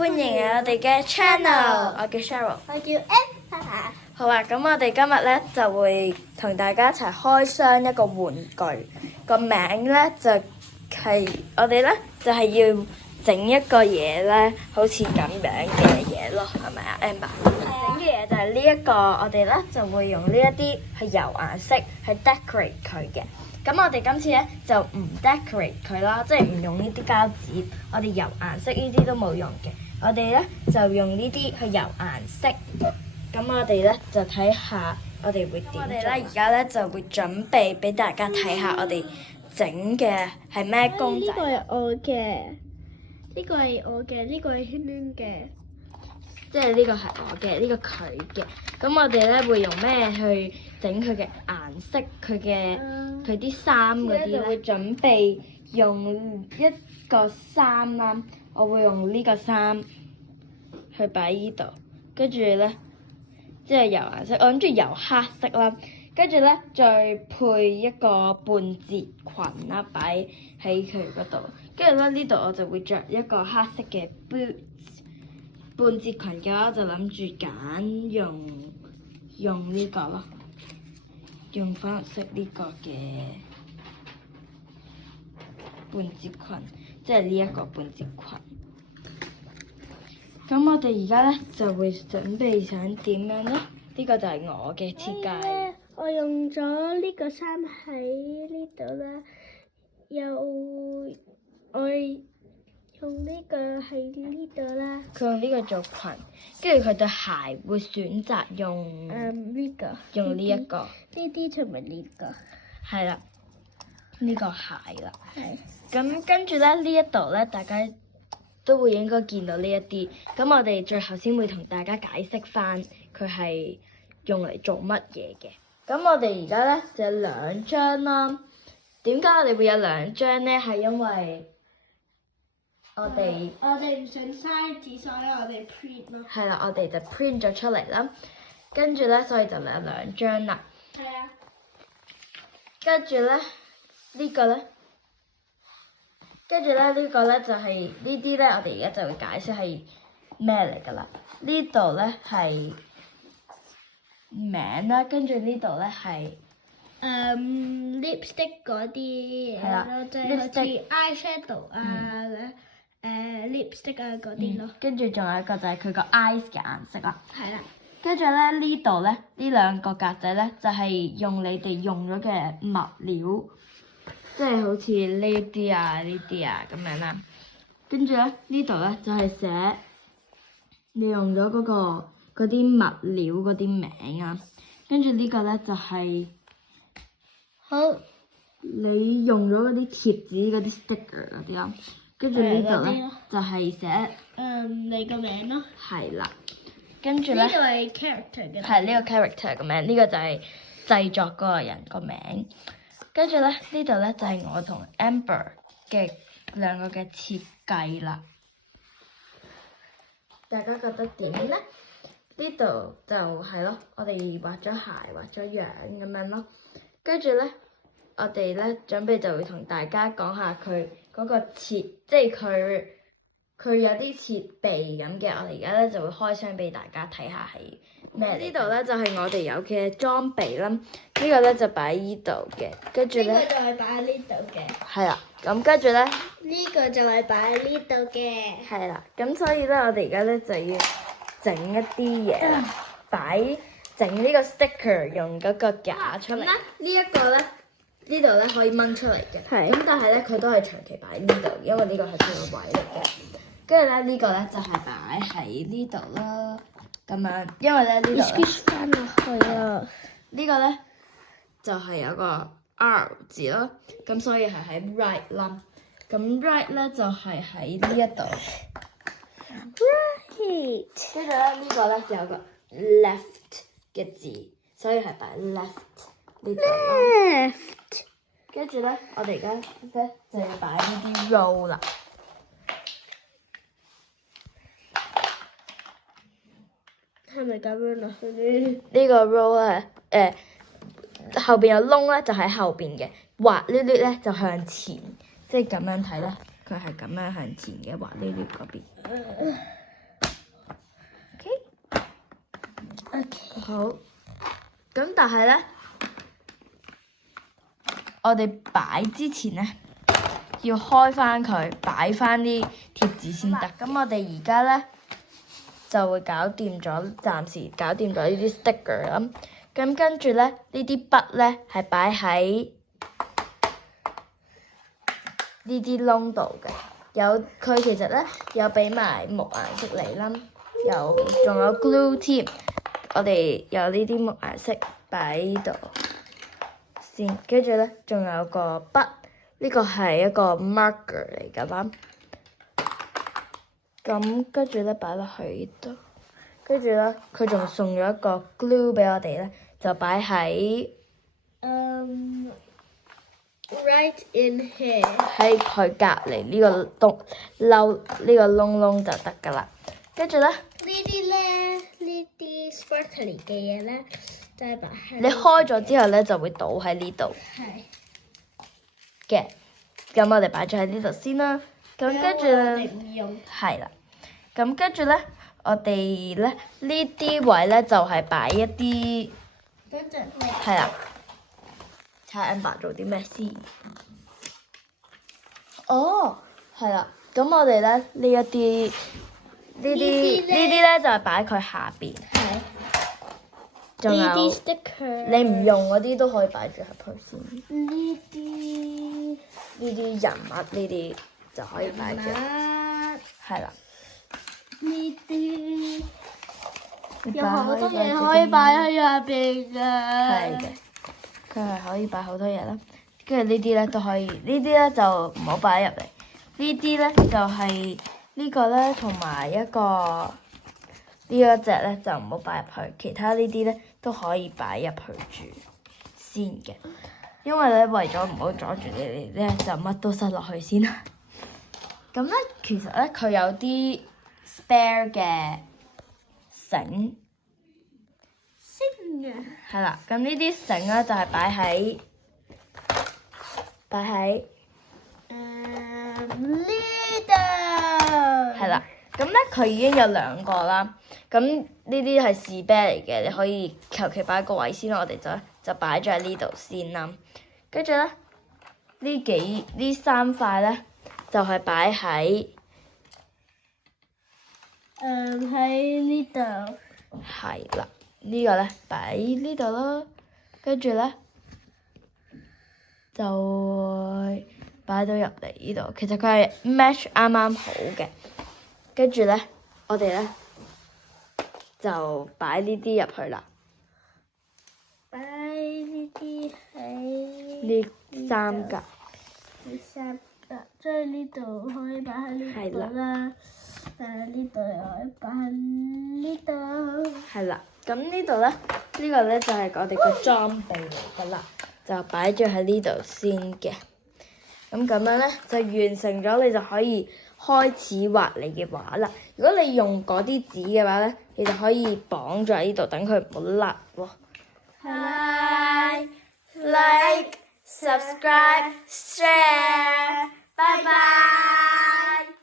歡迎嚟我哋嘅 channel，我叫 Cheryl，我叫 Emma。好啊，咁我哋今日咧就會同大家一齊開箱一個玩具，個名咧就係、我哋咧就係、要整一個嘢咧，好似咁樣嘅嘢咯，係咪啊 Emma？整嘅嘢就係呢一個，我哋咧就會用呢一啲去油顏色去 decorate 佢嘅。咁我哋今次咧就唔 decorate 佢啦，即係唔用呢啲膠紙，我哋油顏色呢啲都冇用嘅。我哋咧就用呢啲去油顏色。咁我哋咧就睇下我哋會點。我哋咧而家咧就會準備俾大家睇下我哋整嘅係咩公仔。呢個係我嘅，呢個係我嘅，呢個係圈圈嘅。即係呢個係我嘅，呢個佢嘅。咁我哋咧會用咩去整佢嘅顏色？佢啲衫嗰啲咧，會準備用一個衫啦。我會用呢個衫去擺依度，跟住咧即係油顏色。我諗住油黑色啦，跟住咧再配一個半截裙啦，擺喺佢嗰度。跟住咧呢度我就會着一個黑色嘅 boot。半截裙嘅話就諗住揀用呢個咯，用粉紅色呢個嘅半截裙，即係呢一個半截裙。咁我哋而家咧就會準備想點樣咧？呢個就係我嘅設計。我用咗呢個衫喺呢度啦，我用呢個喺呢度啦。佢用呢個做裙，跟住佢對鞋會選擇用呢個，用呢一個，呢啲同埋呢個。係啦，呢個鞋啦。係。咁跟住咧呢一度咧，大家都會應該見到呢一啲。咁我哋最後先會同大家解釋翻佢係用嚟做乜嘢嘅。咁我哋而家咧就有兩張啦。點解我哋會有兩張咧？係因為我哋唔想嘥紙，所以我哋 print 咯。係啦，我哋就 print 咗出嚟啦。跟住咧，所以就有兩張啦。係啊。跟住咧，呢個咧就係呢啲咧，我哋而家就會解釋係咩嚟㗎啦。呢度咧係名啦，跟住呢度咧係lipstick 嗰啲嘢咯，即係好似 eyeshadow 啊lipstick 啊嗰啲咯。跟住仲有一個就係佢個 eyes 嘅顏色啦。係啦。跟住咧呢度咧呢兩個格仔咧就係用你哋用咗嘅物料，即係好似呢啲啊咁樣啦。跟住咧呢度咧就係寫你用咗嗰啲物料嗰啲名啊。跟住呢個咧就係好，你用咗嗰啲貼紙嗰啲 sticker 嗰啲咯。跟住呢度咧就係寫你個名咯。係啦。跟住咧，呢個係 character 嘅。係呢個 character 嘅名，呢個就係製作嗰個人個名。跟住咧，呢度咧就係我同 Amber 嘅兩個嘅設計啦。大家覺得點咧？呢度就係咯，我哋畫咗鞋、畫咗樣咁樣咯。跟住咧，我哋咧準備就會同大家講下佢嗰個即係佢有啲設備咁嘅，我哋而家咧就會開箱俾大家睇下係咩。呢度咧就係我哋有嘅裝備啦，呢個咧就擺喺呢度嘅，跟住咧。呢個就係擺喺呢度嘅。係啦，咁跟住咧。呢個就係擺喺呢度嘅。係啦，咁所以咧，我哋而家咧就要整一啲嘢啦，整呢個 sticker 用嗰個架出嚟。呢一個咧，呢度咧可以掹出嚟嘅。係。咁但係咧，佢都係長期擺喺呢度，因為呢個係佢個位嚟嘅。跟住咧，呢個咧就係擺喺呢度啦，咁樣，因為咧呢度咧翻落去啊。呢個咧就係有個 R 字咯，咁所以係喺 right 啦。咁 right 咧就係喺呢一度。Right。跟住咧呢個咧就有個 left 嘅字，所以係擺 left 呢度咯。跟住咧，我哋而家咧就要擺呢啲 roll 啦。係咪咁樣落去？呢個 roll 咧，後邊有窿咧，就喺後邊嘅，滑溜溜咧就向前，即係咁樣睇咧，佢係咁樣向前嘅，滑溜溜嗰邊。好。咁但係咧，我哋擺之前咧，要開翻佢，擺翻啲貼紙先得。咁我哋而家咧就會搞掂咗，暫時搞掂咗呢啲 sticker 啦。咁跟住咧，呢啲筆咧係擺喺呢啲窿度嘅。佢其實咧有俾埋木顏色嚟啦，仲有 glue 添。我哋有呢啲木顏色擺喺呢度先，跟住咧仲有個筆，呢個係一個 marker 嚟㗎啦。咁跟住咧擺落去呢度，跟住咧佢仲送咗一個 glue 俾我哋咧，就擺喺right in here 喺佢隔離呢個窿窿就得㗎啦。跟住咧。呢啲 sparkly 嘅嘢咧，就係擺喺你開咗之後咧，就會倒喺呢度嘅。咁我哋擺咗喺呢度先啦。咁跟住係啦。咁跟住咧，我哋咧呢啲位咧就係擺一啲係啦。睇下 Amber 做啲咩先。哦，係啦。咁我哋咧呢啲咧就係擺佢下邊。仲有呢啲 sticker，你唔用嗰啲都可以擺住入去先。呢啲人物呢啲就可以擺住。係啦。呢啲有好多嘢可以擺喺入邊㗎。係嘅，佢係可以擺好多嘢啦。跟住呢啲咧都可以，呢啲咧就唔好擺入嚟。呢啲咧就係呢個咧，同埋一隻咧就唔好擺入去，其他呢啲咧都可以擺入去住先嘅。因為咧為咗唔好阻住你哋咧，就乜都塞落去先啦。咁咧其實咧佢有啲 spare 嘅繩。係啦，咁呢啲繩咧就係擺喺呢度。係啦，咁咧佢已經有兩個啦。咁呢啲係士啤嚟嘅，你可以求其擺個位先啦。我哋就擺咗喺呢度先啦。跟住咧呢三塊咧就係擺喺喺呢度。係啦，呢個咧擺呢度啦。跟住咧就擺到入嚟呢度。其實佢係 match 啱啱好嘅。跟住咧，我哋咧就擺呢啲入去啦。擺呢啲喺呢三格。即係呢度可以擺喺呢度啦。呢度又可以擺喺呢度。係啦，咁呢度咧，呢個咧就係我哋個裝備嚟噶啦，就擺咗喺呢度先嘅。咁樣咧就完成咗，你就可以開始畫你嘅畫啦。如果你用嗰啲紙嘅話咧，你就可以綁咗喺呢度，等佢唔好甩喎。Hi, like, subscribe, share. Bye bye.